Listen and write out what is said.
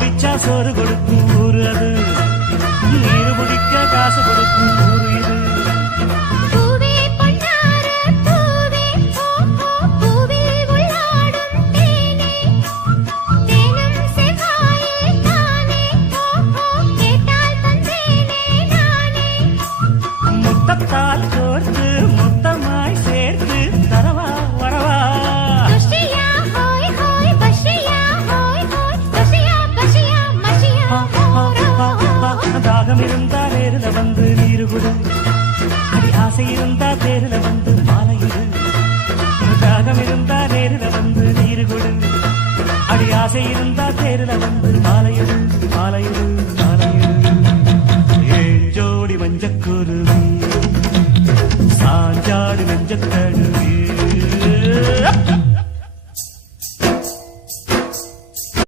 குடிச்சா சோறு கொடுக்கும் ஊரு அது, நீர் குடிக்க காசு கொடுக்கும் ஊரு இது. பூவே பொன்னார பூவே பூவில் உள்ளாடும் தேனே, தேனும் செவ்வாயே தானே, கேட்டால் தந்தேனே நானே. முத்தத்தால் கோர்த்து மொத்தமாய் சேர்த்து தரவா வரவா. துஷ்டியா ஹோய் ஹோய் பஷ்டியா ஹோய் ஹோய் துஷ்டியா பஷ்டியா மஷ்டியா தாகம் இருந்தா நேரில் வந்து நீரு குடு, அடி ஆசை இருந்தா தேரில் வந்து மாலையிடு. தாகம் இருந்தா நேரில் வந்து நீரு குடு, அடி ஆசை இருந்தா தேரில் வந்து மாலையிடு மாலையிடு மாலையிடு. ஏன் ஜோடி மஞ்சக்குருவி சாஞ்சாடு நெஞ்சத்தடு